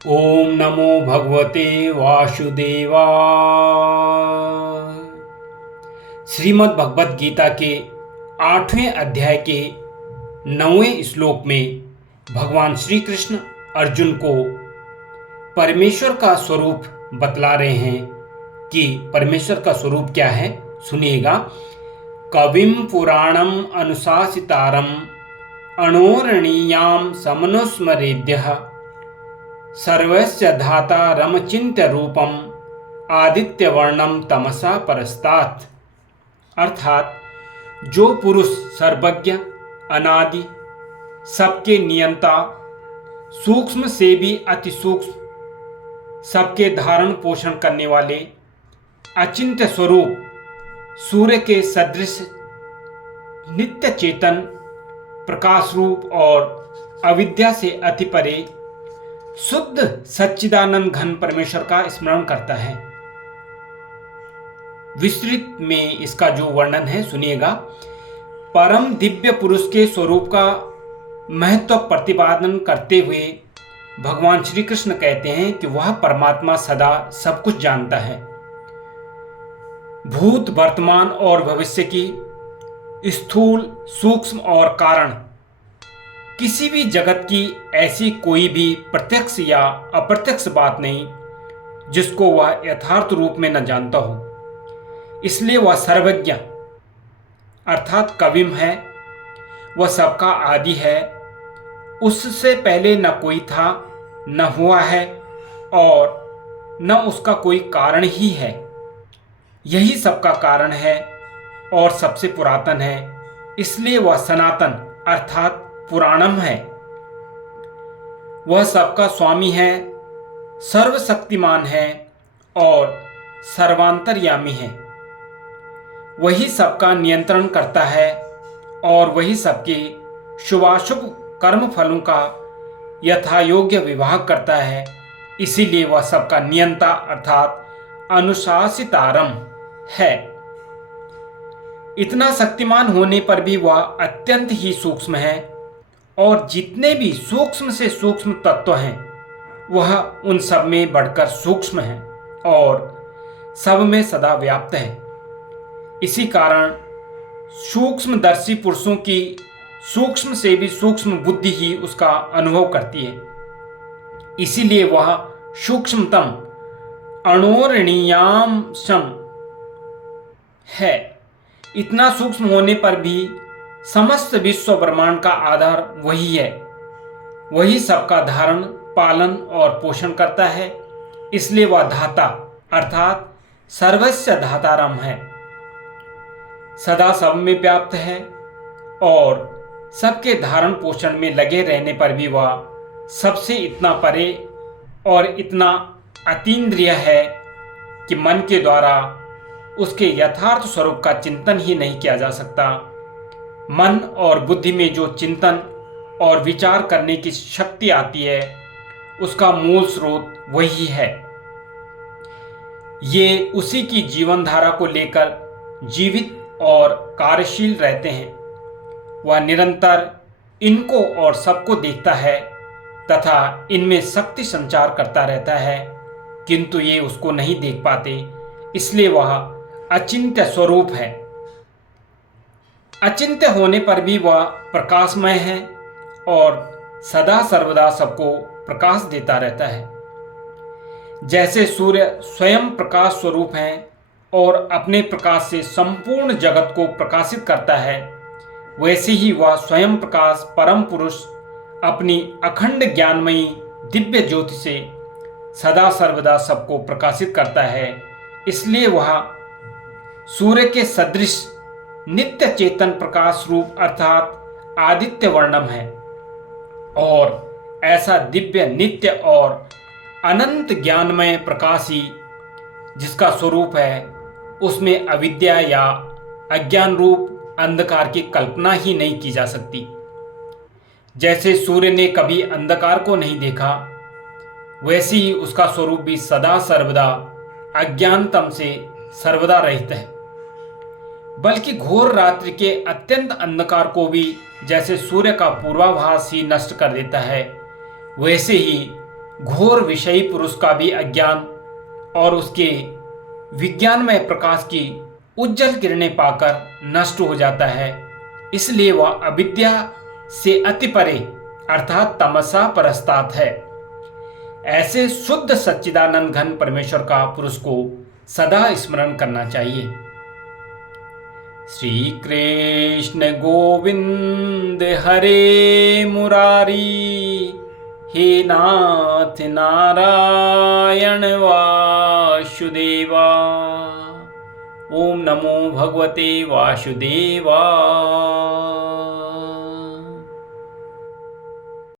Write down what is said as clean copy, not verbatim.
ओम नमो भगवते वासुदेवाय। श्रीमद् भगवत गीता के 8वें अध्याय के 9वें श्लोक में भगवान श्री कृष्ण अर्जुन को परमेश्वर का स्वरूप बतला रहे हैं कि परमेश्वर का स्वरूप क्या है। सुनिएगा। कविम पुराणम अनुशासितारम अणोरणीयाम समनुस्मरेद्यः सर्वस्य धाता रमचिन्त्य रूपम आदित्य वर्णम तमसा परस्तात्। अर्थात जो पुरुष सर्वज्ञ, अनादि, सबके नियंता, सूक्ष्म से भी अति सूक्ष्म, सबके धारण पोषण करने वाले, अचिंत्य स्वरूप, सूर्य के सदृश, नित्य चेतन, प्रकाश रूप और अविद्या से अति परे शुद्ध सच्चिदानंद घन परमेश्वर का स्मरण करता है। विस्तृत में इसका जो वर्णन है सुनिएगा। परम दिव्य पुरुष के स्वरूप का महत्व प्रतिपादन करते हुए भगवान श्री कृष्ण कहते हैं कि वह परमात्मा सदा सब कुछ जानता है। भूत, वर्तमान और भविष्य की स्थूल, सूक्ष्म और कारण किसी भी जगत की ऐसी कोई भी प्रत्यक्ष या अप्रत्यक्ष बात नहीं जिसको वह यथार्थ रूप में न जानता हो। इसलिए वह सर्वज्ञ अर्थात कविम है। वह सबका आदि है। उससे पहले न कोई था, न हुआ है और न उसका कोई कारण ही है। यही सबका कारण है और सबसे पुरातन है। इसलिए वह सनातन अर्थात पुराणम है। वह सबका स्वामी है, सर्वशक्तिमान है और सर्वांतर्यामी है। वही सबका नियंत्रण करता है और वही सबके शुभाशुभ कर्म फलों का यथायोग्य विभाग करता है। इसीलिए वह सबका नियंता अर्थात अनुशासितारम है। इतना शक्तिमान होने पर भी वह अत्यंत ही सूक्ष्म है और जितने भी सूक्ष्म से सूक्ष्म तत्व हैं वह उन सब में बढ़कर सूक्ष्म है और सब में सदा व्याप्त है। इसी कारण सूक्ष्मदर्शी पुरुषों की सूक्ष्म से भी सूक्ष्म बुद्धि ही उसका अनुभव करती है। इसीलिए वह सूक्ष्मतम अणोरणीयाम है। इतना सूक्ष्म होने पर भी समस्त विश्व ब्रह्मांड का आधार वही है। वही सबका धारण, पालन और पोषण करता है। इसलिए वह धाता अर्थात सर्वस्य धातारम है। सदा सब में व्याप्त है और सबके धारण पोषण में लगे रहने पर भी वह सबसे इतना परे और इतना अतीन्द्रिय है कि मन के द्वारा उसके यथार्थ स्वरूप का चिंतन ही नहीं किया जा सकता। मन और बुद्धि में जो चिंतन और विचार करने की शक्ति आती है उसका मूल स्रोत वही है। ये उसी की जीवन धारा को लेकर जीवित और कार्यशील रहते हैं। वह निरंतर इनको और सबको देखता है तथा इनमें शक्ति संचार करता रहता है, किंतु ये उसको नहीं देख पाते। इसलिए वह अचिंत्य स्वरूप है। अचिंत्य होने पर भी वह प्रकाशमय है और सदा सर्वदा सबको प्रकाश देता रहता है। जैसे सूर्य स्वयं प्रकाश स्वरूप है और अपने प्रकाश से संपूर्ण जगत को प्रकाशित करता है, वैसे ही वह स्वयं प्रकाश परम पुरुष अपनी अखंड ज्ञानमयी दिव्य ज्योति से सदा सर्वदा सबको प्रकाशित करता है। इसलिए वह सूर्य के सदृश नित्य चेतन प्रकाश रूप अर्थात आदित्य वर्णम है और ऐसा दिव्य, नित्य और अनंत ज्ञानमय प्रकाश ही जिसका स्वरूप है उसमें अविद्या या अज्ञान रूप अंधकार की कल्पना ही नहीं की जा सकती। जैसे सूर्य ने कभी अंधकार को नहीं देखा, वैसे ही उसका स्वरूप भी सदा सर्वदा अज्ञानतम से सर्वदा रहित है। बल्कि घोर रात्रि के अत्यंत अंधकार को भी जैसे सूर्य का पूर्वाभास ही नष्ट कर देता है, वैसे ही घोर विषयी पुरुष का भी अज्ञान और उसके विज्ञानमय प्रकाश की उज्जवल किरणें पाकर नष्ट हो जाता है। इसलिए वह अविद्या से अति परे अर्थात तमसा परस्तात है। ऐसे शुद्ध सच्चिदानंद घन परमेश्वर का पुरुष को सदा स्मरण करना चाहिए। श्री कृष्ण गोविंद हरे मुरारी, हे नाथ नारायण वासुदेवा। ओम नमो भगवते वासुदेवा।